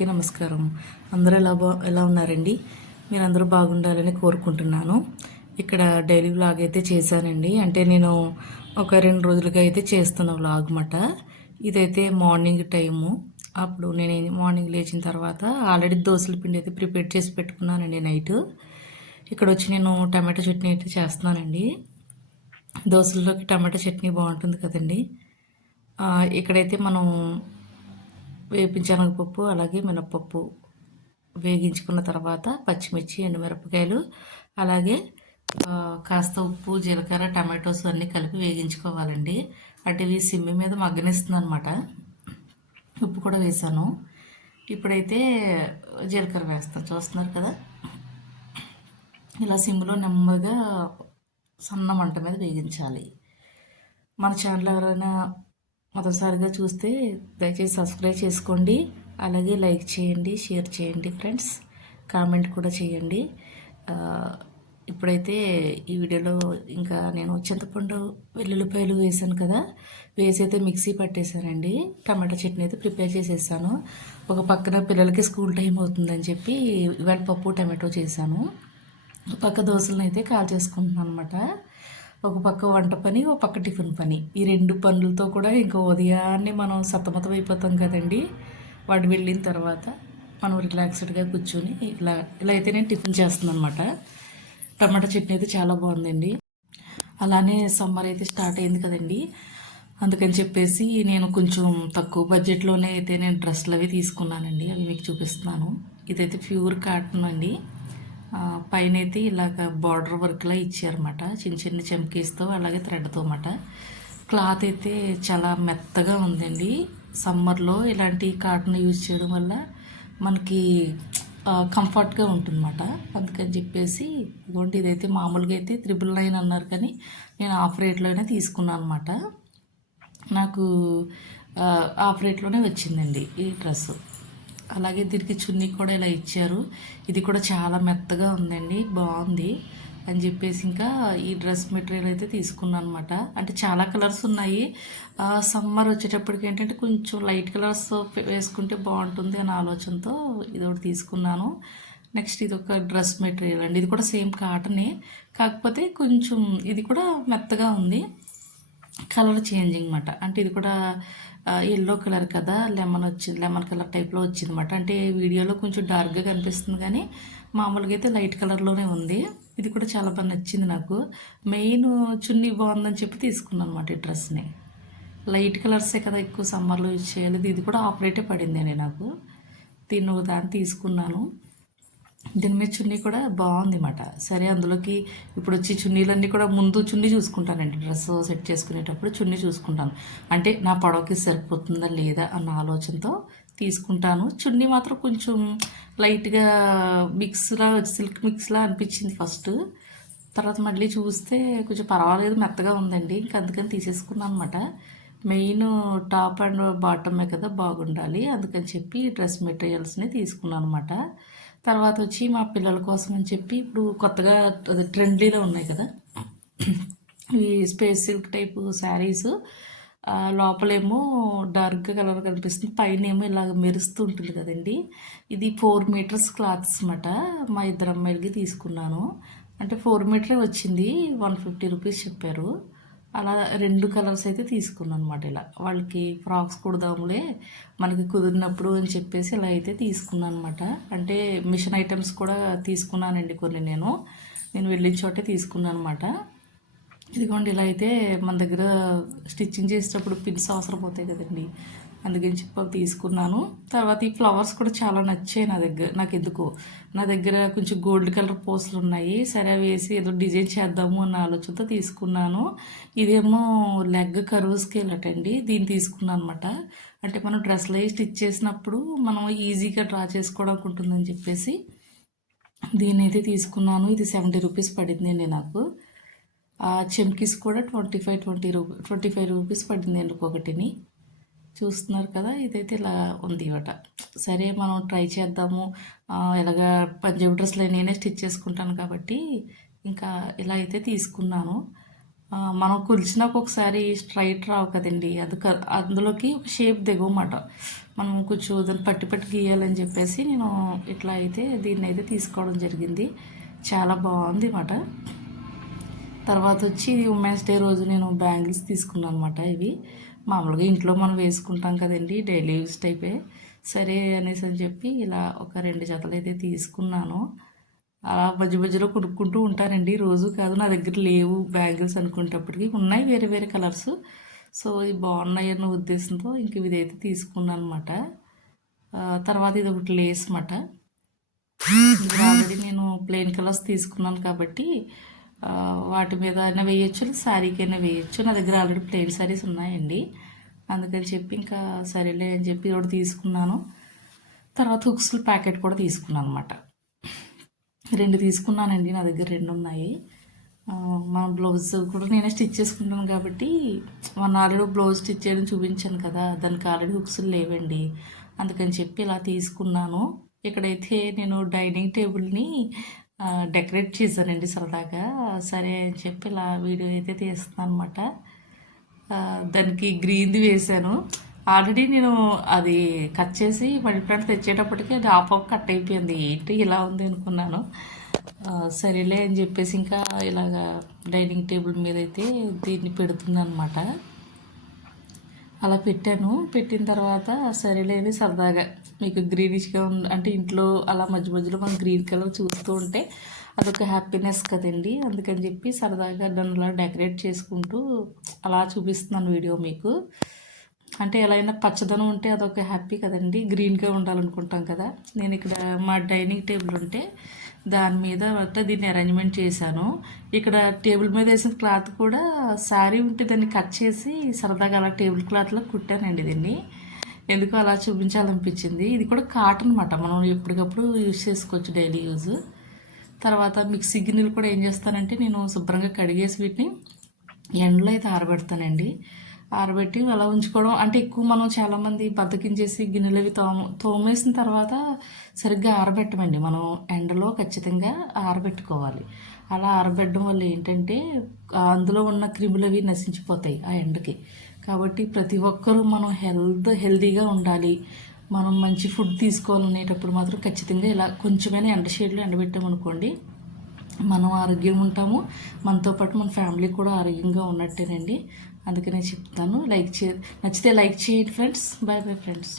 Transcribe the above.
అందరికీ నమస్కారం. అందరూ ఎలా ఉన్నారండి? మీరందరూ బాగుండాలని కోరుకుంటున్నాను. ఇక్కడ డైలీ వ్లాగ్ అయితే చేశానండి. అంటే నేను ఒక 2 రోజులుగా అయితే చేస్తున్న వ్లాగ్ మాట. ఇదైతే మార్నింగ్ టైము. అప్పుడు నేను మార్నింగ్ లేచిన తర్వాత ఆల్రెడీ దోసల పిండి అయితే ప్రిపేర్ చేసి పెట్టుకున్నానండి నైట్. ఇక్కడ వచ్చి నేను టమాటా చట్నీ అయితే చేస్తున్నానండి. దోశల్లోకి టమాటా చట్నీ బాగుంటుంది కదండి. ఇక్కడైతే మనం వేపించనగపప్పు అలాగే మినపప్పు వేగించుకున్న తర్వాత పచ్చిమిర్చి ఎండుమిరపకాయలు అలాగే కాస్త ఉప్పు జీలకర్ర టమాటోస్ అన్నీ కలిపి వేగించుకోవాలండి. అంటే ఇవి సిమ్మి మీద మగ్గనిస్తుంది అనమాట. ఉప్పు కూడా వేసాను. ఇప్పుడైతే జీలకర్ర వేస్తాను, చూస్తున్నారు కదా. ఇలా సిమ్లో నెమ్మదిగా సన్న మంట మీద వేగించాలి. మన ఛానల్ ఎవరైనా మొదటిసారిగా చూస్తే దయచేసి సబ్స్క్రైబ్ చేసుకోండి, అలాగే లైక్ చేయండి, షేర్ చేయండి ఫ్రెండ్స్, కామెంట్ కూడా చేయండి. ఇప్పుడైతే ఈ వీడియోలో ఇంకా నేను చింతపండు వెల్లుల్లిపాయలు వేసాను కదా, వేసి అయితే మిక్సీ పట్టేశానండి. టమాటా చట్నీ అయితే ప్రిపేర్ చేసేసాను. ఒక పక్కన పిల్లలకి స్కూల్ టైం అవుతుందని చెప్పి ఇవాళ పప్పు టమాటో చేశాను. పక్క దోశలను అయితే కాల్ చేసుకుంటున్నాను అనమాట. ఒక పక్క వంట పని, ఒక పక్క టిఫిన్ పని. ఈ 2 పనులతో కూడా ఇంకా ఉదయాన్నే మనం సతమతం అయిపోతాం కదండి. వాడు వెళ్ళిన తర్వాత మనం రిలాక్స్డ్గా కూర్చొని ఇలా అయితే నేను టిఫిన్ చేస్తున్నాను అనమాట. టమాటా చట్నీ అయితే చాలా బాగుందండి. అలానే సమ్మర్ అయితే స్టార్ట్ అయింది కదండి. అందుకని చెప్పేసి నేను కొంచెం తక్కువ బడ్జెట్లోనే అయితే నేను డ్రెస్సులు అవి తీసుకున్నానండి. అవి మీకు చూపిస్తున్నాను. ఇదైతే ప్యూర్ కాటన్ అండి. పైన అయితే ఇలాగ బార్డర్ వర్క్లా ఇచ్చారన్నమాట, చిన్న చిన్న చమ్కీస్తో అలాగే థ్రెడ్తో అన్నమాట. క్లాత్ అయితే చాలా మెత్తగా ఉందండి. సమ్మర్లో ఇలాంటి కాటన్ యూజ్ చేయడం వల్ల మనకి కంఫర్ట్గా ఉంటుందన్నమాట. అందుకని చెప్పేసి ఇదిగోండి, ఇదైతే మామూలుగా అయితే 999 అన్నారు, కానీ నేను ఆఫ్ రేట్లోనే తీసుకున్నాను అనమాట. నాకు ఆఫ్ రేట్లోనే వచ్చిందండి ఈ డ్రెస్సు. అలాగే దీనికి చున్నీ కూడా ఇలా ఇచ్చారు. ఇది కూడా చాలా మెత్తగా ఉందండి, బాగుంది అని చెప్పేసి ఇంకా ఈ డ్రెస్ మెటీరియల్ అయితే తీసుకున్నాను అనమాట. అంటే చాలా కలర్స్ ఉన్నాయి. సమ్మర్ వచ్చేటప్పటికి ఏంటంటే కొంచెం లైట్ కలర్స్ వేసుకుంటే బాగుంటుంది అనే ఆలోచనతో ఇది ఒకటి తీసుకున్నాను. నెక్స్ట్ ఇది ఒక డ్రెస్ మెటీరియల్ అండి. ఇది కూడా సేమ్ కాటనే, కాకపోతే కొంచెం ఇది కూడా మెత్తగా ఉంది. కలర్ చేంజింగ్ అనమాట. అంటే ఇది కూడా ఎల్లో కలర్ కదా, లెమన్ కలర్ టైప్లో వచ్చింది అనమాట. అంటే వీడియోలో కొంచెం డార్క్గా కనిపిస్తుంది, కానీ మామూలుగా అయితే లైట్ కలర్లోనే ఉంది. ఇది కూడా చాలా బాగా నచ్చింది నాకు. మెయిన్ చున్నీ బాగుందని చెప్పి తీసుకున్నాను అనమాట ఈ డ్రెస్ని. లైట్ కలర్సే కదా ఎక్కువ సమ్మర్లో యూజ్ చేయాలి. ఇది కూడా ఆపరేటే పడిందండి నాకు. దీన్ని ఒక దాన్ని తీసుకున్నాను. దీని మీద చున్నీ కూడా బాగుంది అన్నమాట. సరే, అందులోకి ఇప్పుడు వచ్చి చున్నీలన్నీ కూడా ముందు చున్నీ చూసుకుంటానండి. డ్రెస్ సెట్ చేసుకునేటప్పుడు చున్నీ చూసుకుంటాను. అంటే నా పొడవకి సరిపోతుందా లేదా అన్న ఆలోచనతో తీసుకుంటాను. చున్నీ మాత్రం కొంచెం లైట్గా మిక్స్లా, సిల్క్ మిక్స్లా అనిపించింది ఫస్ట్. తర్వాత మళ్ళీ చూస్తే కొంచెం పర్వాలేదు, మెత్తగా ఉందండి. ఇంకా అందుకని తీసేసుకున్నాను అనమాట. మెయిన్ టాప్ అండ్ బాటమే కదా బాగుండాలి, అందుకని చెప్పి డ్రెస్ మెటీరియల్స్ని తీసుకున్నాను అనమాట. తర్వాత వచ్చి మా పిల్లల కోసం అని చెప్పి ఇప్పుడు కొత్తగా ట్రెండ్లీలో ఉన్నాయి కదా ఈ స్పేస్ సిల్క్ టైపు శారీస్. లోపలేమో డార్క్గా కలర్ కనిపిస్తుంది, పైన ఏమో ఇలాగ మెరుస్తూ ఉంటుంది కదండి. ఇది 4 మీటర్స్ క్లాత్స్ అన్నమాట. మా ఇద్దరు అమ్మాయిలకి తీసుకున్నాను. అంటే 4 మీటరే వచ్చింది, 150 రూపీస్ చెప్పారు. అలా 2 కలర్స్ అయితే తీసుకున్నాను అనమాట. ఇలా వాళ్ళకి ఫ్రాక్స్ కుడదాములే మనకి కుదిరినప్పుడు అని చెప్పేసి ఇలా అయితే తీసుకున్నాను అనమాట. అంటే మిషన్ ఐటమ్స్ కూడా తీసుకున్నానండి కొన్ని. నేను వెళ్ళిన చోటే తీసుకున్నాను అనమాట. ఇదిగోండి, ఇలా అయితే మన దగ్గర స్టిచ్చింగ్ చేసేటప్పుడు పిన్స్ అవసరం పోతాయి కదండి, అందుకని చెప్పి తీసుకున్నాను. తర్వాత ఈ ఫ్లవర్స్ కూడా చాలా నచ్చాయి నాకు ఎందుకో. నా దగ్గర కొంచెం గోల్డ్ కలర్ పోస్టులు ఉన్నాయి. సరే, అవి వేసి ఏదో డిజైన్ చేద్దాము అన్న ఆలోచనతో తీసుకున్నాను. ఇదేమో లెగ్ కర్వ్ స్కేల్ అటండి, దీన్ని తీసుకున్నాను అనమాట. అంటే మనం డ్రెస్లో స్టిచ్ చేసినప్పుడు మనం ఈజీగా డ్రా చేసుకోవడానికి ఉంటుందని చెప్పేసి దీన్ని అయితే తీసుకున్నాను. ఇది 70 రూపీస్ పడిందండి నాకు. ఆ చెమ్కీస్ కూడా 25 రూపీస్ పడిందండి ఒక్కొక్కటిని. చూస్తున్నారు కదా, ఇదైతే ఇలా ఉంది ఇవట. సరే, మనం ట్రై చేద్దాము. ఇలాగా పంజాబీ డ్రెస్లో నేనే స్టిచ్ చేసుకుంటాను కాబట్టి ఇంకా ఇలా అయితే తీసుకున్నాను. మనం కొలిచినాక ఒకసారి స్ట్రైట్ రావు కదండి, అందులోకి ఒక షేప్ దిగమాట. మనం కొంచెం దాన్ని పట్టి పట్టి గీయాలని చెప్పేసి నేను ఇట్లా అయితే దీన్ని అయితే తీసుకోవడం జరిగింది. చాలా బాగుంది అన్నమాట. తర్వాత వచ్చి ఉమెన్స్ డే రోజు నేను బ్యాంగిల్స్ తీసుకున్నాను అనమాట. ఇవి మామూలుగా ఇంట్లో మనం వేసుకుంటాం కదండి, డైలీ యూస్ టైపే. సరే అనేసి అని చెప్పి ఇలా ఒక 2 జతలు అయితే తీసుకున్నాను. అలా మధ్య మధ్యలో కొనుక్కుంటూ ఉంటానండి, రోజు కాదు. నా దగ్గర లేవు బ్యాంగిల్స్ అనుకునేటప్పటికి, ఉన్నాయి వేరే వేరే కలర్స్. సో ఇవి బాగున్నాయి అన్న ఉద్దేశంతో ఇంక ఇదైతే తీసుకున్నాను అనమాట. తర్వాత ఇది ఒకటి లేస్ అన్నమాట. ఆల్రెడీ నేను ప్లెయిన్ కలర్స్ తీసుకున్నాను కాబట్టి వాటి మీద అయినా వేయచ్చు, శారీకి అయినా వేయచ్చు. నా దగ్గర ఆల్రెడీ ప్లెయిన్ శారీస్ ఉన్నాయండి, అందుకని చెప్పి ఇంకా సరేలే అని చెప్పి ఒకటి తీసుకున్నాను. తర్వాత హుక్స్ ప్యాకెట్ కూడా తీసుకున్నాను అనమాట. 2 తీసుకున్నానండి, నా దగ్గర 2 ఉన్నాయి. మా బ్లౌజ్ కూడా నేనే స్టిచ్ చేసుకుంటాను కాబట్టి మొన్న ఆల్రెడీ బ్లౌజ్ స్టిచ్ చేయడం చూపించాను కదా, దానికి ఆల్రెడీ హుక్స్ లేవండి, అందుకని చెప్పి ఇలా తీసుకున్నాను. ఇక్కడైతే నేను డైనింగ్ టేబుల్ని డెకరేట్ చేశానండి సరదాగా. సరే అని చెప్పి ఇలా వీడియో అయితే తీస్తున్నాను అనమాట. దానికి గ్రీన్ది వేసాను. ఆల్రెడీ నేను అది కట్ చేసి మనీ ప్లాంట్ తెచ్చేటప్పటికి అది ఆఫ్ కట్ అయిపోయింది. ఏంటి ఇలా ఉంది అనుకున్నాను. సరేలే అని చెప్పేసి ఇంకా ఇలాగా డైనింగ్ టేబుల్ మీద అయితే దీన్ని పెడుతున్నాను అనమాట. అలా పెట్టాను. పెట్టిన తర్వాత సరేలేని సరదాగా మీకు గ్రీనిష్గా అంటే ఇంట్లో అలా మధ్య మధ్యలో మనం గ్రీన్ కలర్ చూస్తూ ఉంటే అదొక హ్యాపీనెస్ కదండి, అందుకని చెప్పి సరదాగా దానిలా డెకరేట్ చేసుకుంటూ అలా చూపిస్తున్నాను వీడియో మీకు. అంటే ఎలా అయినా పచ్చదనం ఉంటే అదొక హ్యాపీ కదండి, గ్రీన్గా ఉండాలనుకుంటాం కదా. నేను ఇక్కడ మా డైనింగ్ టేబుల్ ఉంటే దాని మీద దీన్ని అరేంజ్మెంట్ చేశాను. ఇక్కడ టేబుల్ మీద వేసిన క్లాత్ కూడా శారీ ఉంటే దాన్ని కట్ చేసి సరదాగా అలా టేబుల్ క్లాత్లో కుట్టానండి దీన్ని. ఎందుకో అలా చూపించాలనిపించింది. ఇది కూడా కాటన్ అన్నమాట, మనం ఎప్పటికప్పుడు యూజ్ చేసుకోవచ్చు, డైలీ యూజ్. తర్వాత మిక్సీ గిన్నెలు కూడా ఏం చేస్తానంటే నేను శుభ్రంగా కడిగేసి వీటిని ఎండలో అయితే ఆరబెడతానండి. ఆరబెట్టి అలా ఉంచుకోవడం అంటే ఎక్కువ మనం చాలామంది బద్దకించేసి గిన్నెలు అవి తోమేసిన తర్వాత సరిగ్గా ఆరబెట్టమండి. మనం ఎండలో ఖచ్చితంగా ఆరబెట్టుకోవాలి. అలా ఆరబెట్టడం వల్ల ఏంటంటే అందులో ఉన్న క్రిములు అవి నశించిపోతాయి ఆ ఎండకి. కాబట్టి ప్రతి ఒక్కరూ మనం హెల్తీగా ఉండాలి, మనం మంచి ఫుడ్ తీసుకోవాలనేటప్పుడు మాత్రం ఖచ్చితంగా ఇలా కొంచెమైనా ఎండ షేడ్లో ఎండబెట్టామనుకోండి, మనం ఆరోగ్యంగా ఉంటాము, మనతో పాటు మన ఫ్యామిలీ కూడా ఆరోగ్యంగా ఉన్నట్టేనండి. అందుకనే చెప్తాను. నచ్చితే లైక్ చేయండి ఫ్రెండ్స్. Bye bye friends.